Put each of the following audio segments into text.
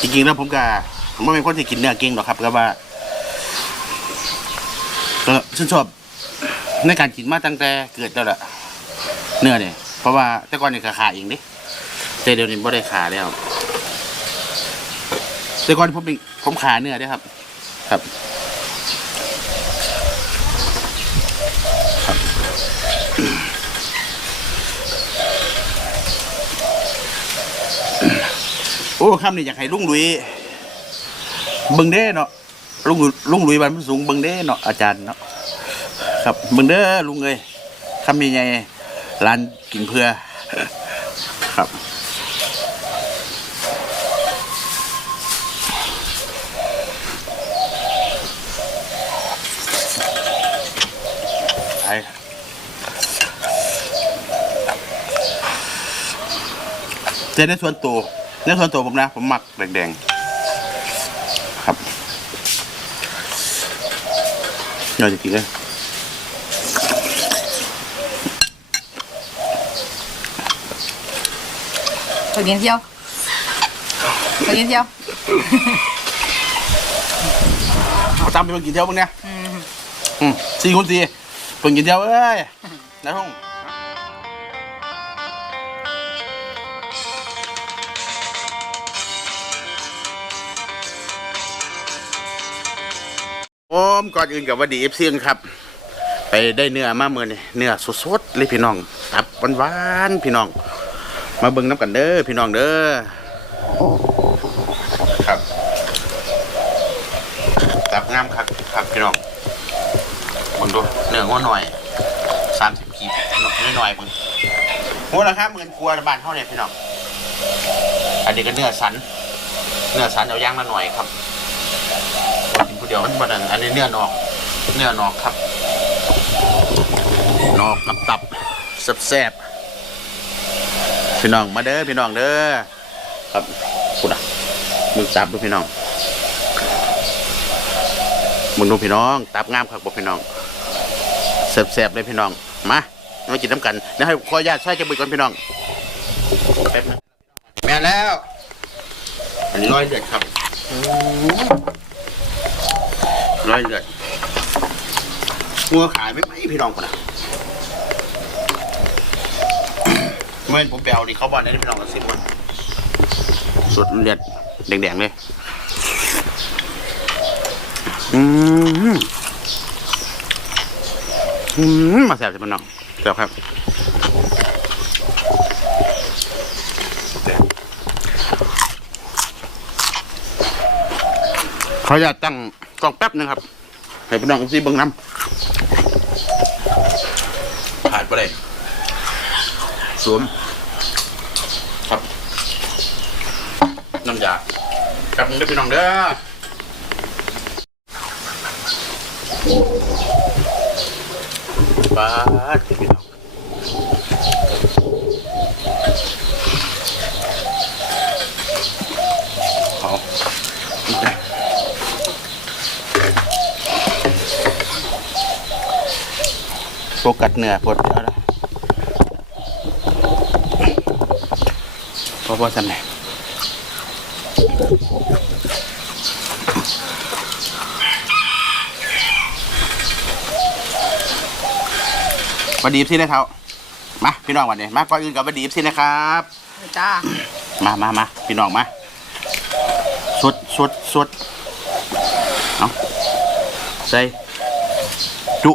จริงๆแล้วผมก็ผมไม่เป็นคนที่กินเนื้อเก่งหรอกครับก็ว่าก็ชื่นชอบในการกินมาตั้งแต่เกิดแล้วล่ะเนื้อเนี่ยเพราะว่าแต่ก่อนนี่ยขาเองดิแต่เดี๋ยวนี้ไม่ได้ขาแล้วแต่ก่อนผมเป็นผมขาเนื้อได้ครับ ครับ โอ้คำนี้อยากให้ลุงลุยบิ่งเด้เนาะลุงลุงลุยบันสูงบิ่งเด้เนาะอาจารย์เนาะครับบิ่งเด้อลุงเอ้ยคำนี้ไงร้านกินเพื่อครับไปเจในส่วนตัว ในส่วนตัวผมนะ ผมหมักแดงๆครับยอดจริงๆเลยขอกินเที่ยวขอกินเที่ยวเอาตามไปเพิ่งกินเที่ยวมึงเนี่ยอืมอืมสี่คนสี่เพิ่งกินเที่ยวเอ้ยนะห้อง โอมก่อนอื่นกับว่าดีเอฟซีครับ ไปได้เนื้อมาเมื่อนี่เนื้อสดๆเลยพี่น้องตับหวานๆพี่น้อง มาเบิ่งน้ำกันเด้อพี่น้องเด้อครับ ตับงามครับครับพี่น้องมึงดูเนื้อหัวหน่อยสามสิบกีบน้อยหน่อยมึงหัวละครับหมื่นกลัวบ้านเท่าเนี่ยพี่น้องอันนี้ก็เนื้อสัน เนื้อสันเอาย่างละหน่อยครับ เดี๋ยวมันบ่นั่นอันนี้เนื้อนอก เนื้อนอกครับ นอกกับตับแซ่บๆพี่น้องมาเด้อพี่น้องเด้อครับคุณอะมึงจับดูพี่น้องมึงดูพี่น้องตับงามครับบอกพี่น้องแซ่บๆเลยพี่น้องมามากินน้ำกันเดี๋ยวให้ขออนุญาตใส่จะบุยก่อนพี่น้องแป๊บนึงแม่แล้วอันนี้ร้อยเดือดครับ ร้อยเดือดงัวขายไม่ไหมพี่น้องคนน่ะเมื่อผมไปเอาดิเขาบอกได้พี่น้องกันสิบวันสดเลือดแดงๆเลย อืมอืมมาแซ่บจังมันน้องแซ่บครับขออยากตั้ง กล้องแป๊บหนึงครับ ให้พี่น้องซีเบิ้งน้ำขาดไปเลยสวมครับน้ำยาแป๊บนึงเด้อพี่น้องเด้อป้าดพี่น้องเอา โฟกัสเนื้อปวดเอาละพอพอสันไหนมาดีบสินะครับมาพี่น้องวันนี้มาก่อนอื่นกับมาดีบสินะครับจ้ามามามาพี่น้องมาสดสดสดเอาใส่จุ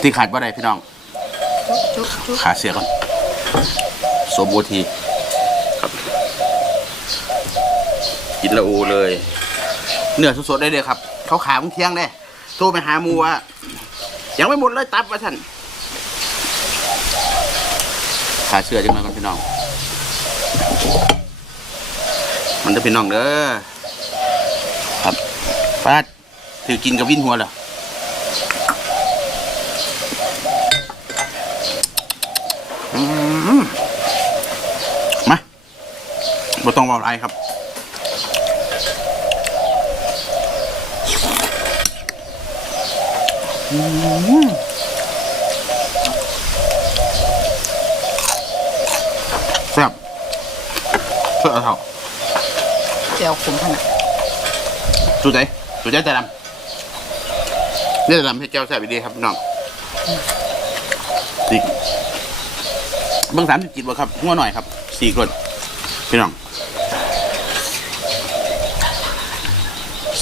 ที่ขาดว่าไรพี่น้องจุ๊บจุ๊บขาเสียก่อนสมบูทีครับ กินละอูเลย เนื้อสดๆได้เลยครับ เขาขามึงเที่ยงได้โทรไปหาหมูว่ายังไม่หมดเลยตับว่าท่านขาเสือจังเลยก่อนพี่น้อง มันจะเป็นน้องเด้อครับป้าดถือกินกับวินหัวเหรอ มมาบ่ต้องเบาไรครับ อืมแซ่บเพื่อเอาเถอะเจียวขมขนาดสูตรไหนสูตรยายแต่ดำยายแต่ดำให้แก้วแซ่บดีครับพี่น้องสี่เบื้องสามสิบกิโลครับงัวหน่อยครับสี่คนพี่น้อง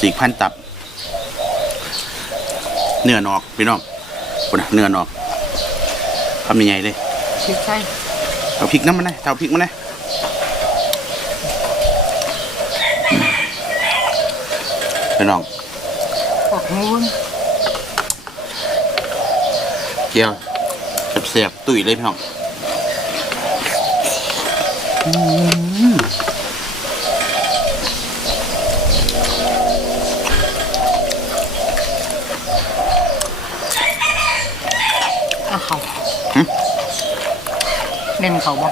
สี่พันตับ เนื้อนอกพี่น้องคนน่ะเนื้อนอกทำยังไงเลยพริกไทยเอาพริกน้ำมันนะเอาพริกมันนะพี่น้องพวกนู้นเจียวเสียบๆตุ๋ยเลยพี่น้อง เอาเขาเล่นเขาบ่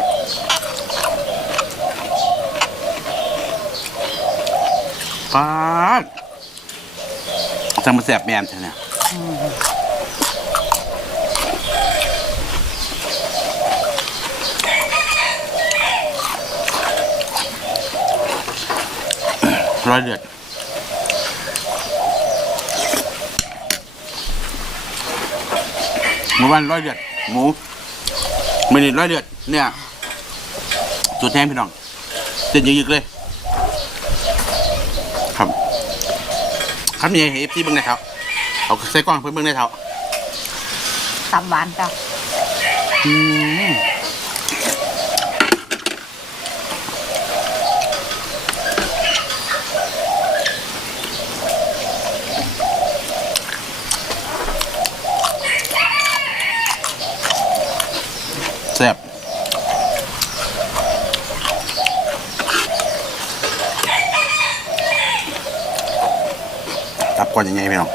ป๊าดจังมาแสบแมมใช่ไหม ร้อยเดือดหมูวันร้อยเดือดหมูไม่ได้ร้อยเดือดเนี่ยจุดแทนพี่น้องเส้นยึกๆเลย ครับครับนี่เอฟซีเบิ้งได้ครับเอาใส่กล้องเพิ่นเบิ้งได้ครับตับหวานจ้ะอืม ก่อนยังไงพี่น้อง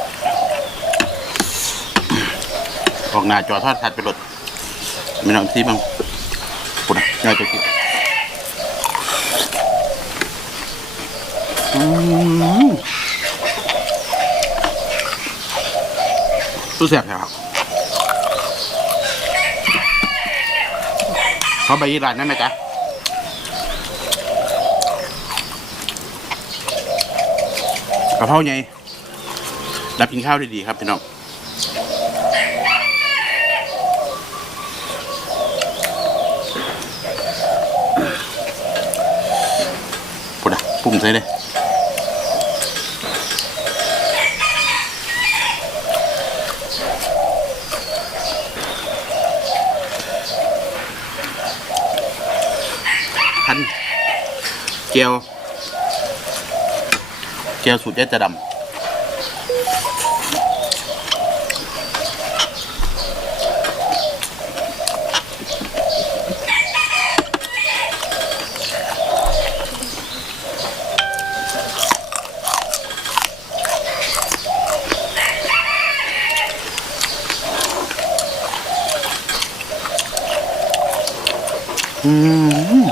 ออกหน้าจอทอดทัดไปรถไม่น้องที่บ้างปุ่นง่ายจะกินตู้แสบครับเขาใบยี่ร้านนั่นไหมจ๊ะกระเพราไง รับกินข้าวดีๆครับพี่น้องปุ่นอะปุ่มใส่เลยพันเจียวเจียวสูตรยายจะดำ อืม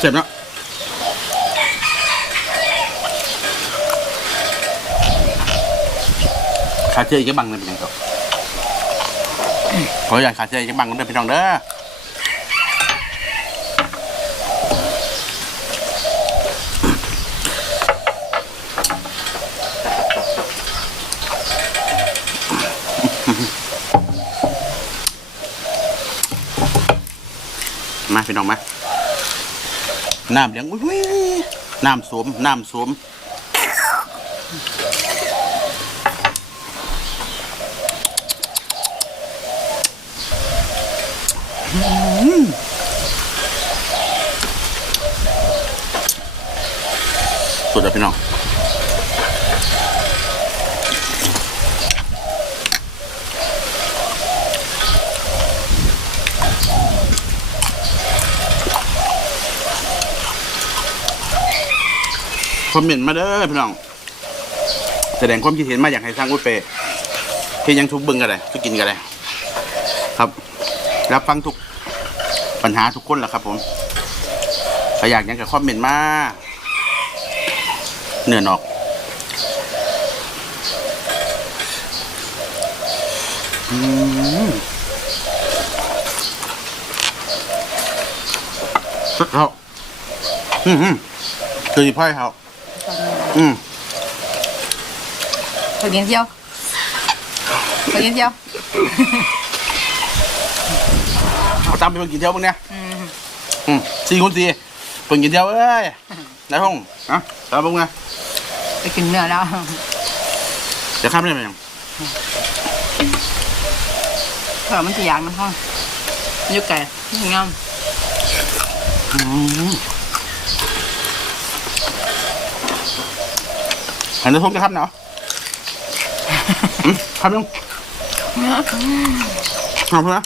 เสร็จแล้วขาเจออีกบังเลยเป็นยังไงครับขออยากขาเจออีกบังเลยเป็นน้องเด้อ พี่น้องไหมน้ำเลี้ยงอุ้ยอุ้ยน้ำสวมน้ำสวมสุดแล้วพี่น้อง คอมเมนต์มาเด้อพี่น้อง แสดงความคิดเห็นมาอยากให้สร้างวุ้ยเปเที่ยังทุบบึงกันเลยทุกินกันเลยครับรับฟังทุกปัญหาทุกคนแหละครับ ผมใครอยากยังกับคอมเมนต์มาเนื่อนอกอืมสุดเขาอืมอืมคือพ่อยเขา อืมไปกินเที่ยวไปกินเที่ยวเอาตามไปเพิ่งกินเที่ยวมึงเนี่ยอืมอืมสี่คนสี่เพิ่งกินเที่ยวเอ้ยนายห้องอะตามมึงไงไปกินเนื้อแล้วจะข้ามได้ไหมยังเผื่อมันจะยางมันห้องอยุกไก่งามอืม หันจะทุ่มจะครับเนาะอืมครับยังเอาเพื่อ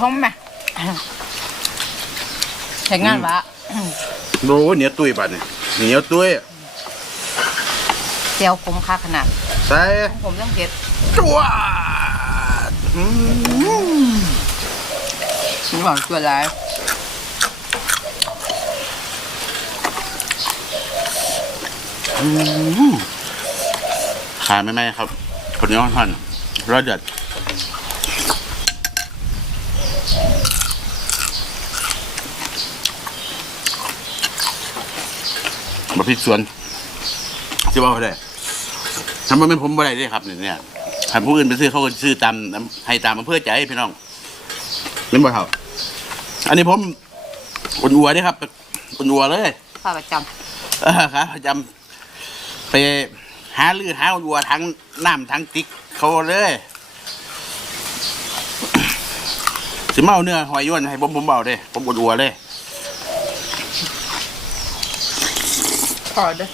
ห้องไหมใช้งานวะโอ้เหนียวตุ้ยป่ะเนี่ยเหนียวตุ้ยเจียวคมค่าขนาด ใส่ผมต้องเก็บจวดอืมฉันบอกตัวร้าย ขายไม่ไม่ครับคนนี้ท่อนรสเด็ดมาพริกสวนจะว่าอะไรทำไมเป็นผมบ่ได้เด้ครับเนี่ยเนี่ยถ้าผู้อื่นไปซื้อเขาก็ซื้อตามให้ตามอำเภอใจพี่น้องเป็นบ่เท่าอันนี้ผมอุ่นอัวเด้ครับอุ่นอัวเลยข้าประจเออครับประจำไป หาลือหาวัวทั้งน้ำทั้งติ๊กเขาเลยสิมาเอาเนื้อหอยย้วนให้ผมผมเบาเด้ผมกดอัวเลยำพอเด้อ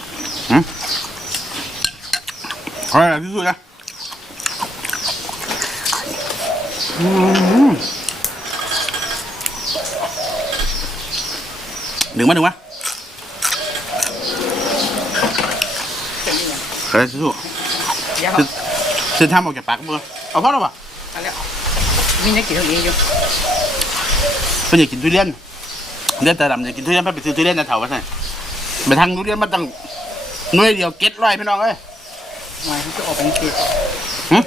หอยอะไรที่สุดนะอืมหนึ่งมาหนึ่งมา อะไรที่สุดเดี๋ยวเส้นทางออกจากปากมือเอาพ่อหรอปะเอาแล้วมีนักกินตรงนี้อยู่เพิ่นอยากกินทุเรียนเรียนแต่ดำอยากกินทุเรียนไปไปซื้อทุเรียนนะแถววัดไหนไปทางทุเรียนมันตั้งหน่วยเดียวเก็ตร้อยพี่น้องเอ้ยมาที่จะออกเป็นกินหึ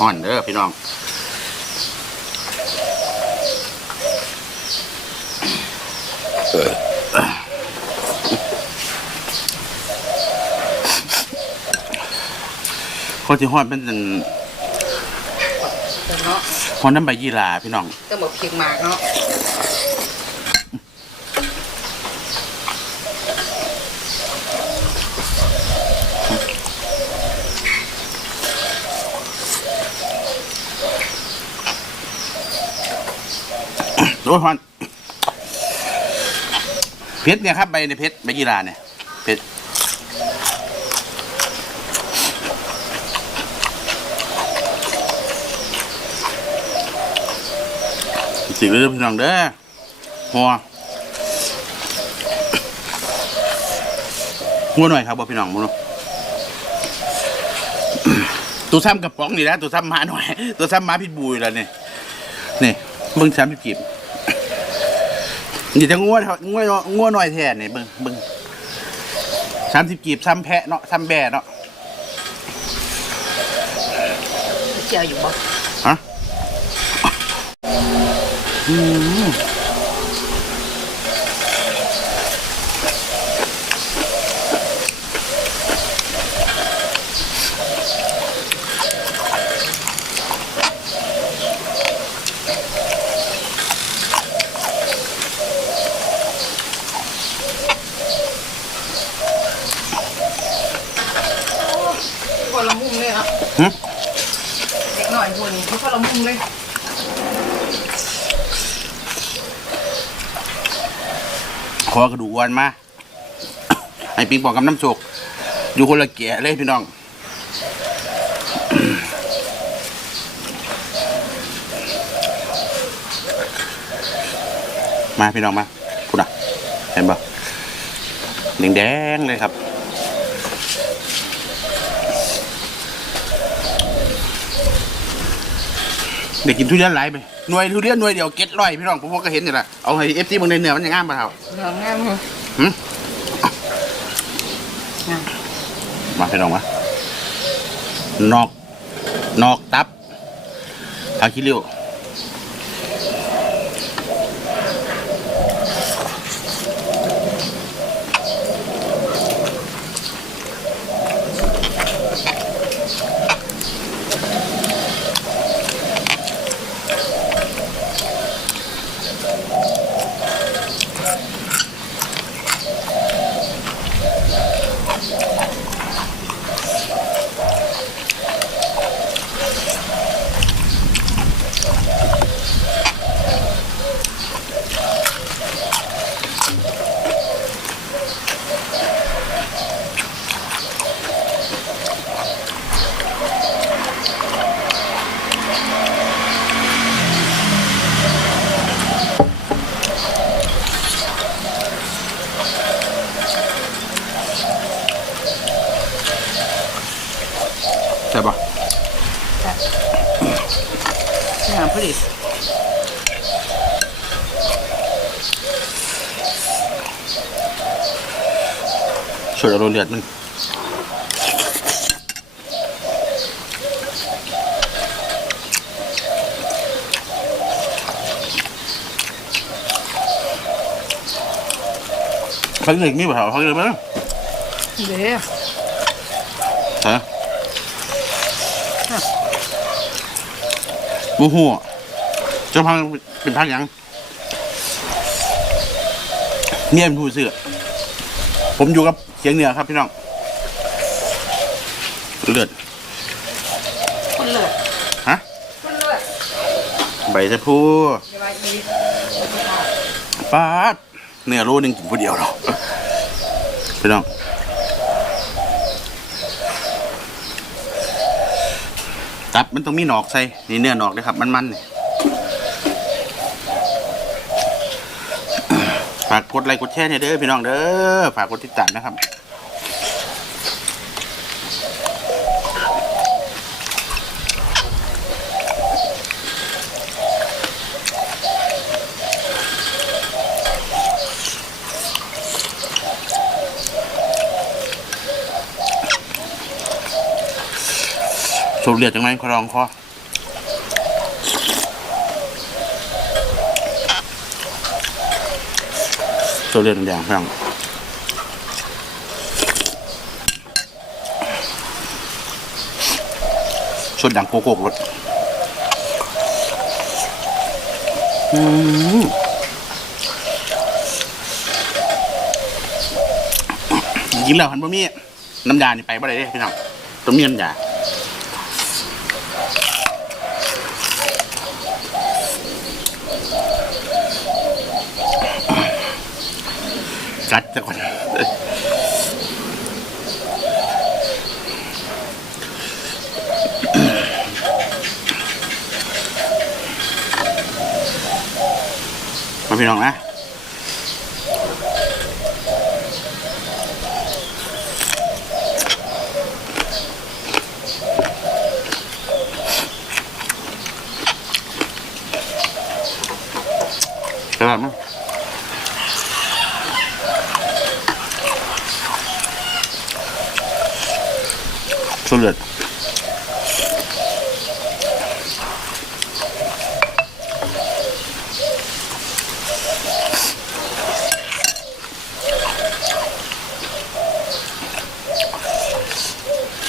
อ่อนเด้อพี่น้อง คนที่ฮอดเป็นเนาะฮอนน้ำใบยีราพี่น้องต้องบอกเพียงหมากเนาะโอ้ยฮอน เพชรเนี่ยครับใบในเพชรใบยีราเนี่ยเพชรสิ่งเรื่องพี่น้องเด้อหัวหัวหน่อยครับบ่พี่น้องมึงเนาะตัวซ้ำกระป๋องนี่นะตัวซ้ำมาหน่อย ตัวซ้ำมาพิษบูอยู่แล้วนี่นี่เบิ่งซ้ำพิษกีบ นี่จะงัวเท่างัวงัวหน่อยแท้นี่เบิ่งเบิ่งสามสิบกีบซ้ำแพะเนาะซ้ำแบะเนาะเจียวอยู่บ่ฮะอืม คนละมุมเลยเนาะ หึ เด็กหน่ อยคนเขาคนละมุมเลยขอกระดูกอ่อนมาให้ปิงปองกับน้ำโชกอยู่คนละแก่เลยพี่น้องมาพี่น้องมาพูดอะ เห็นปะแดงๆเลยครับ เด็กกินทุเรียนหลายไปหน่วยทุเรียนหน่วยเดียวเก็ตร้อยพี่น้องผมกก็เห็นอยู่ละเอาให้เอฟซีมึงในเนื้อมันยังงามป่ะเท่าเหลือง่มเหึงามมาพี่น้องมานอก นอกตับผักขี้ริว ช่วเลียดมันพักเหล็กมีเปล่าพักเหล็กมั้ยเด้ฮะบูหัวจ้าพังเป็นพักยังเนี่ยเป็นผู้เสือผมอยู่กับ สียงเหนือครับพี่น้อง เลือดคนเลือดฮะคนเลือดใบชะพูสบายดีป้าดเนื้อโลนึงกินผู้เดียวเนาะพี่น้องตับมันต้องมีหนอกใส่นี่เนื้อหนอกนะครับ มันๆนี่ฝากกดไลค์กดแชร์เนี่ยเด้อพี่น้องเด้อฝากกดติดตามนะครับ เลือดจังไหมขอลองคอสูบเลือดแดงๆเพื่อนสุดดังโกโก้รถอืมกินแล้วหันบะมี่น้ำยานี่ไปบ่ได้เด้พี่น้องต้องมีน้ำยา กัดจะก่อน มาพี่น้องนะกระดาษมั้งสุดเลย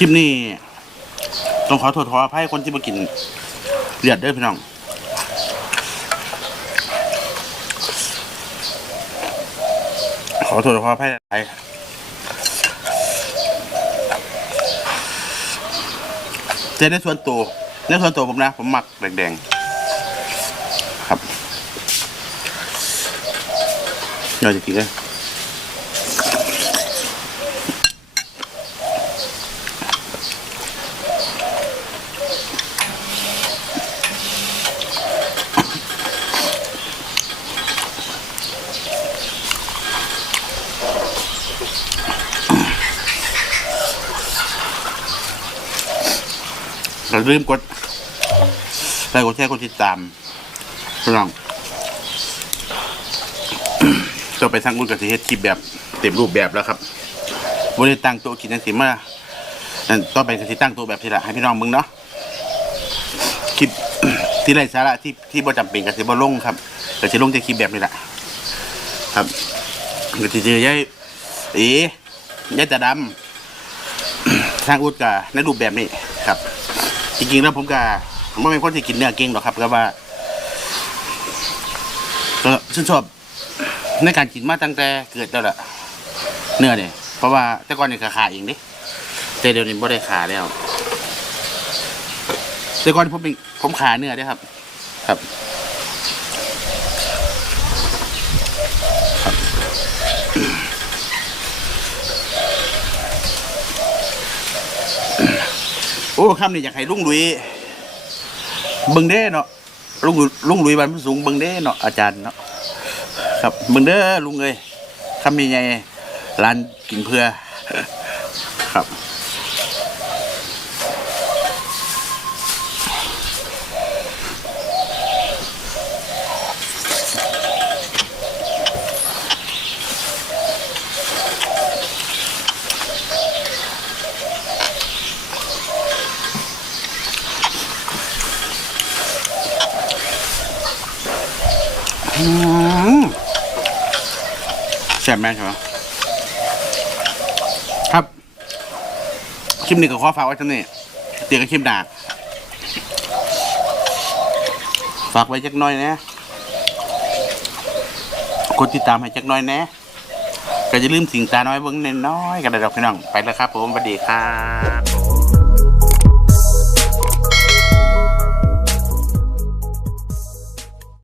คลิปนี้ต้องขอโทษขออภัยคนที่มากินเลือดด้อพี่น้องขอโทษขออภัยอะไรแต่ในส่วนตัวในส่วนตัวผมนะ ผมหมักแดงๆ ครับยอดจริงๆเลย อย่าลืมกดไลค์กดแชร์กดติดตามพี่น้องจะไปสร้างบุญกับสิเฮ็ดคลิปแบบเต็มรูปแบบแล้วครับบริตั้งตัวกินจังสิมานั่นต่อไปก็สิตั้งตัวแบบที่ละให้พี่น้องมึงเนาะคลิปที่ไรสาระที่ที่บ่จำเป็นก็สิบ่ลงครับก็สิลงแต่คลิปแบบนี้แหละครับก็สิเจอยายเอ๋ยายตาดำทางอุดกับในรูปแบบนี้ครับ จริงๆแล้วผมก็ผมไม่เป็นคนที่กินเนื้อเก่งหรอกครับก็ว่าก็ชื่นชอบในการกินมาตั้งแต่เกิดแล้วล่ะเนื้อเนี่ยเพราะว่าแต่ก่อนเนี่ยขาเองดิแต่เดี๋ยวนี้ไม่ได้ขาแล้วแต่ก่อนผมเป็นผมขาเนื้อด้ครับ ครับ โอ้คำนี้อยากให้ลุงลุยเบิ้งเด้เนาะลุงลุงลุยบันสูงเบิ้งเด้เนาะอาจารย์เนาะครับเบิ้งเด้อลุงเอ้ยคำนี้ไงร้านกินเพื่อ แซ่บแม่นครับครับ คลิปนี้ก็ขอฝากไว้เท่านี้เดี๋ยวกับคลิปหน้าฝากไว้จักหน้อยนะกดติดตามให้จักหน้อยนะก็จะลืมสิ่งตาน้อยเบิ้งน้อยๆกันเลยดอกพี่น้อง ไปแล้วครับผมสวัสดีครับ